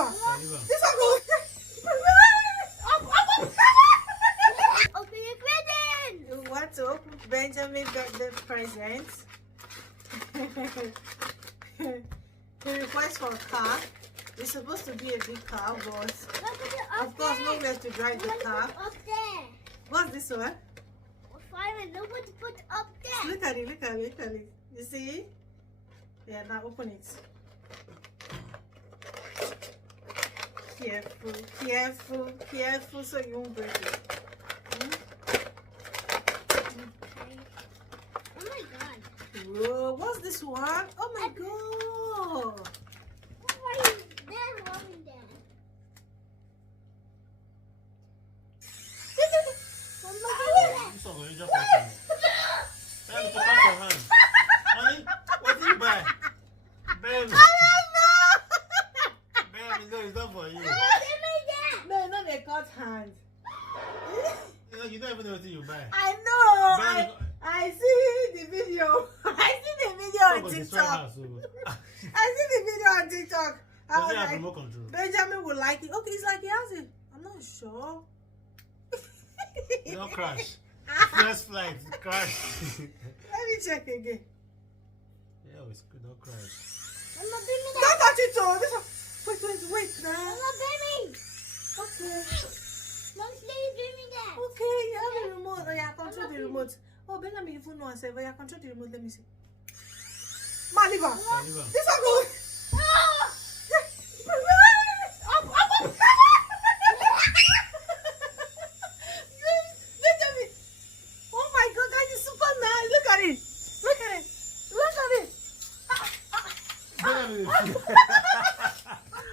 Maliva. Maliva. This one goes. Open your present. You want to open Benjamin birthday present? He requests for a car. It's supposed to be a big car, but of course nowhere to drive the car. Up there. What's this one? Fine, no one to put up there. Look at it, look at it, look at it. You see? Yeah, now open it. Careful, careful, careful so you won't break it. Oh my god. Whoa, what's this one? Oh my god. Why is there one there? This one will just open. Hey, look at your hand. Honey, what did you buy? Baby. Baby, no, it's not for you. No, not a cut hand. You don't even know what you buy. I know. Baby. I see the video. I see the video on TikTok. I see the video on TikTok. I Does was it have like, remote control? Benjamin would like it. Okay, it's like he has it. I'm not sure. It don't crash. First flight, crash. Let me check again. Yeah, it's good, don't crash. Mama, bring me Don't that. touch it, oh. This one. Wait now. Mama, bring me. Okay. Mom, please bring me that. Okay, you have the remote. Oh, yeah, control the remote. Oh, Benjamin, if you know myself, oh, yeah, control the remote. Let me see. Maliva. Maliva. This one goes. Benjamin. Oh my God, guys, it's super nice. Look at it. Look at it. Look at it.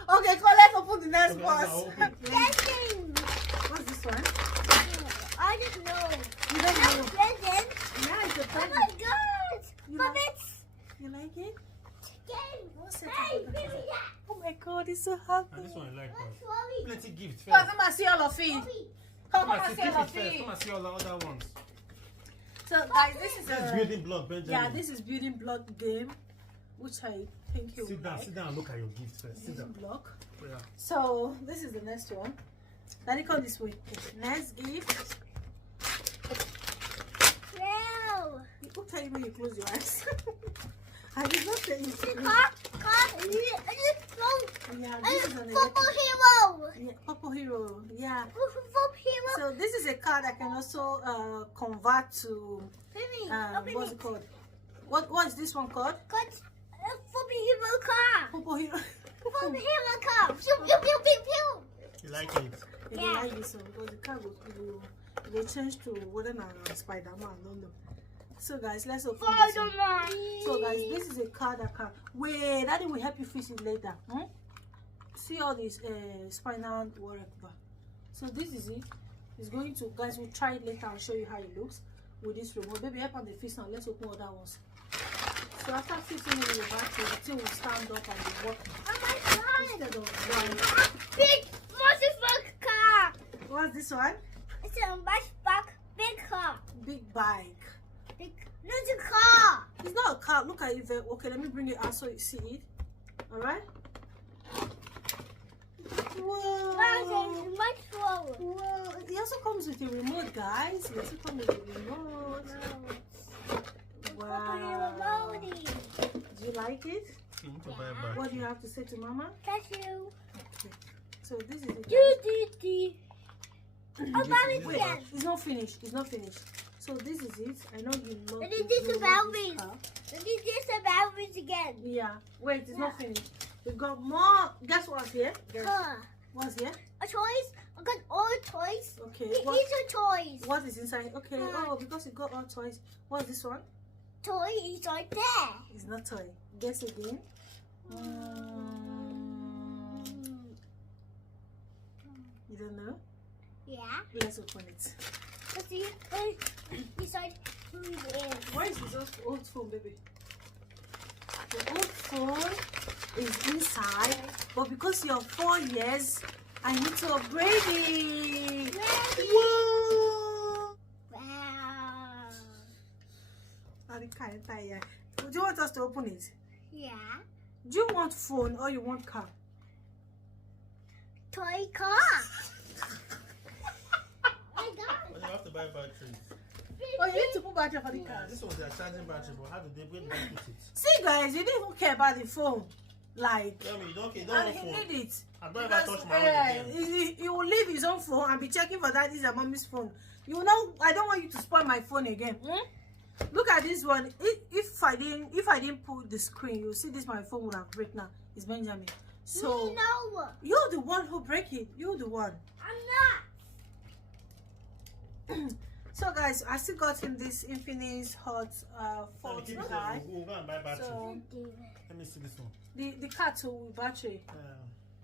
Okay, come, let's open the next box. Present. What's this one? I don't know. You don't know. Present. Yeah, it's a Oh present. my god. You Mom, like- it's You like it? chicken. What's it? Hey, bring me that. Oh my God, it's so happy. And this one I like What's one. Wally? Plenty gift Come first. and see all of it. Wally. Come Come and and see see, all keep it of first. it. Come and see all the other ones. So guys, this is This is a building block, Benjamin. yeah, this is building block game, which I think you Sit down, like. sit down and look at your gift first. Sit Building down. block. Yeah. So this is the next one. Daddy, come this way. Next gift. Wow. Who tell you when you close your eyes? I did not tell you to close. Car. Yeah, this is an Football electric. hero. Yeah, Purple Hero. Yeah. Football hero. So this is a car that can also convert to Baby, what's it called? What is this one called? Got a football hero car. Purple Hero. Football hero car. Pew, pew, pew, pew, pew. You like it? If you like this one, because the car will change to whether or Spider-Man, I don't know. So guys, let's open this one. Spider-Man. So guys, this is a car that can wait. Daddy will help you fix it later. See all this spinal whatever. So this is it. It's going to, guys, we'll try it later. I'll show you how it looks with this remote. Baby, help on the fix now. Let's open other ones. So after fixing it in the battery, the thing will stand up and be working. Oh my god. Instead of running. Big Matchbox car. What's this one? It's a Matchbox big car. Big bike. Big. No, it's a car. It's not a car. Look at it. Okay, let me bring it out so you see it. Alright? Whoa. Much slower. Whoa. It also comes with a remote, guys. It also comes with a remote. Wow. Do you like it? You need to buy it back. What do you have to say to Mama? That's you. Okay. So this is it. Do. Oh, Mommy, Wait, yes. it's not finished. It's not finished. So this is it. I know you love And you it is love about this me. car. Let me just about it again. Yeah. Wait, it's not finished. We've got more. Guess what's here? Guess. Car. What's here? A toys. I got all toys. Okay. These What, are toys. what is inside? Okay. Oh, because you got all toys. What's this one? Toy is right there. It's not toy. Guess again. You don't know? Yeah. Let's open it. Let's see. Decide who it is. Where is this old phone, baby? The old phone is inside, but because you're 4 years, I need to upgrade it. Ready? Whoa! Wow. I'm kind of tired. Do you want us to open it? Yeah. Do you want phone or you want car? toy car. I got You have to buy batteries. Oh, you need to put battery for the car. This one they are charging battery, but how do they put it? See, guys, you didn't even care about the phone. Like, Tell me, you don't care, you and don't he want phone. need it. I don't ever touch my own again. He will leave his own phone and be checking for daddy's and mommy's phone. You know, I don't want you to spoil my phone again. Look at this one. If I didn't put the screen, you'll see this. My phone would have break now. It's Benjamin. So no. you're the one who break it. You're the one. I'm not. So guys, I still got him this Infinix Hot Let me keep 49. it. We'll go and buy battery. So Let me see this one. the car too with battery.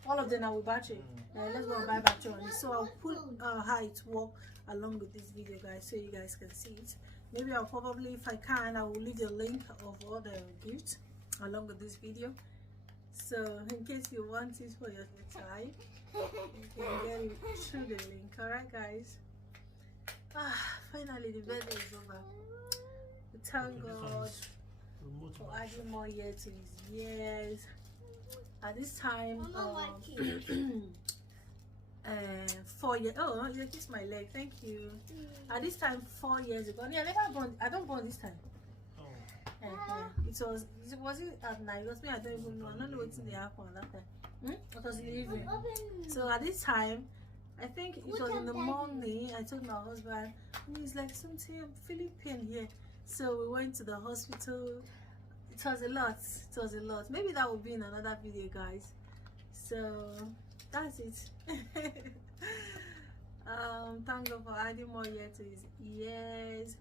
All of them are with battery. Let's go and buy battery on it. So I'll put how it work along with this video, guys, so you guys can see it. Maybe I'll probably, if I can, I will leave the link of all the gifts along with this video. So in case you want it for your time, you can get it through the link. Alright, guys. Finally the birthday is over. We thank God for adding more years to his years. At this time, 4 years. Oh, you kissed my leg. Thank you. At this time, 4 years ago. Yeah, I don't born this time. It was at night. It was me. I don't even know. I don't know what's in the happen that time. It was in the evening. So at this time, I think it was in the morning. I told my husband, and he's like, something, I'm feeling pain here. So we went to the hospital. It was a lot. It was a lot. Maybe that will be in another video, guys. So that's it. Thank God for adding more years to his years.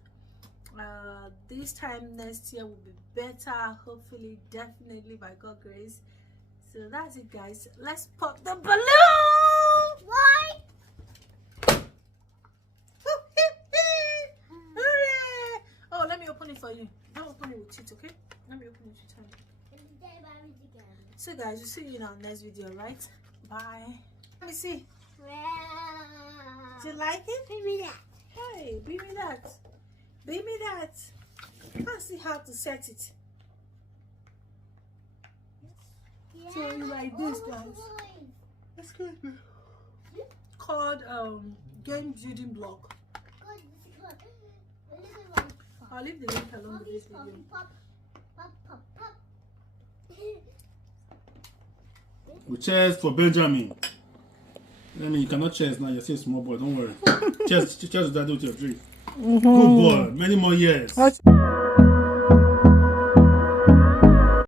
This time next year will be better, hopefully, definitely, by God's grace. So that's it, guys. Let's pop the balloon. Why? Oh, let me open it for you. Don't open it with it, okay? Let me open it with you. So guys, we'll see you in our next video, right? Bye. Let me see. Do you like it? Give me that. Hey, give me that. Give me that. Let's see how to set it. So you like this, guys. Excuse me. Called game building block. I'll leave the link along with this video. We cheers for Benjamin. I mean, you cannot cheers now. You're still a small boy. Don't worry. cheers to that with your drink. Good boy. Many more years.